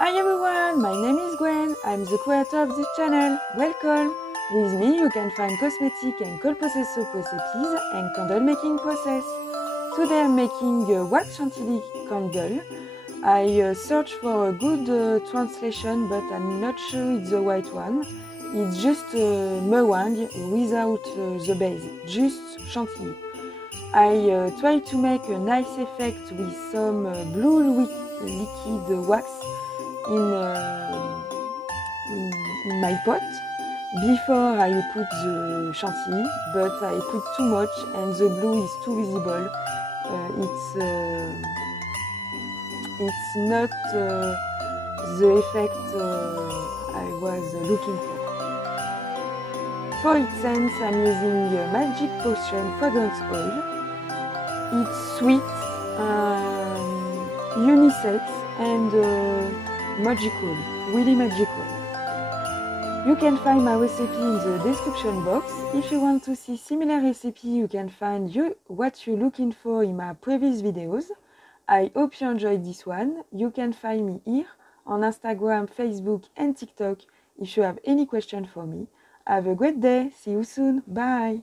Hi everyone, my name is Gwen, I'm the creator of this channel. Welcome! With me you can find cosmetic and cold process soap recipes and candle making process. Today I'm making a Wax Chantilly candle. I searched for a good translation, but I'm not sure it's the right one. It's just meringue without the base, just chantilly. I tried to make a nice effect with some blue liquid wax in my pot before I put the chantilly, but I put too much and the blue is too visible. It's not the effect I was looking for. For its scent, I'm using Magic Potion Fragrance Oil. It's sweet, unisex and magical, really magical. You can find my recipe in the description box. If you want to see similar recipe, you can find what you're looking for in my previous videos. I hope you enjoyed this one. You can find me here on Instagram, Facebook and TikTok if you have any question for me. Have a great day. See you soon. Bye.